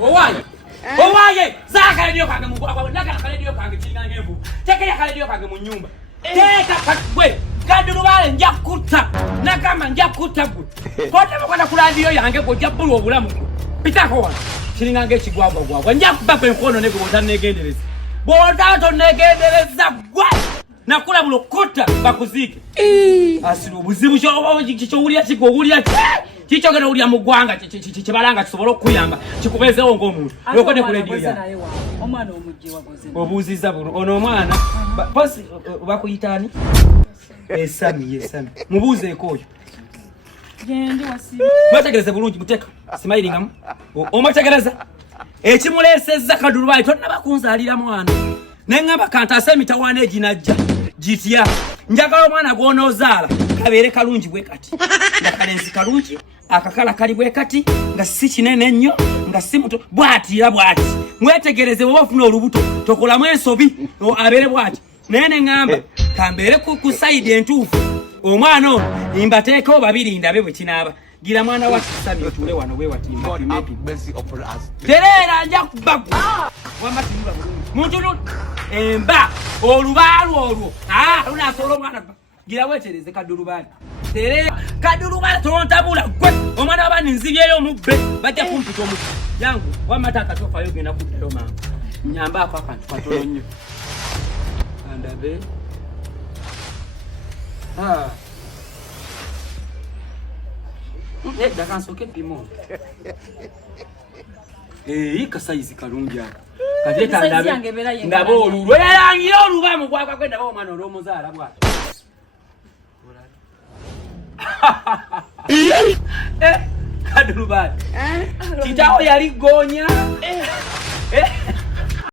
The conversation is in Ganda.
Owaye zaka radio kange mu naka radio kange kinga ngevu teka ya radio kange mu nyumba teka pakwe kadurubale njakuta nakama njakuta gwe kote mukwana ku radio yange ko jabulu obulamu pitako wana kiringa nge kigwagwa njakuba kwe nkono nego botanegendereza gwe nakula bulokota bakuzike asiru buzibu cyo uli ati uli ati kicho gano uli amugwanga kibalanga kisobola okuyamba kikubezewo ng'omuntu lokone ku radio ya omwana omujje wagoze obuziza bulu ono omwana posi bakuyitani Sami mubuze ekoyo gende wasibu mwategereza bulungi muteka smiling omwategereza ekimulesezza kadulubayi tonna bakunzalira mwana nengamba kantase mitawana ejinajja jitya njagala omwana gwonozaala kabeere kalungi bwe kati nga kalenzi kalungi akakala kali bwe kati nga si kinene nnyo nga si muto bw'atira bw'ati mwetegereze bwe bafuna olubuto tokolamu ensobi abeere bw'ati naye ne ŋŋamba kambeere ku sayidi entuufu omwana ono imbateekeo babiri ndabe bwe kinaaba gira mwana wa Sami otule wano we watimba tereera nja kubagwa wamatimba muntu emba olubaalu olwo lunasobola omwana gira weetereze kadulubali tere kadulubali tontabula gwe omwana wabani nzibyeyo omubbe bajja kumpita omubbe yangu wamataka tofayo genda kuddayo mama nyamba ako akantu katono nnyo andabe da kansoke pimo kasaizi kalungi aka kateta ndabe olulwerangira olubamu gwaka kwenda bawo mwana olw'omuzaala bwati kadulubali kitawo yali gonya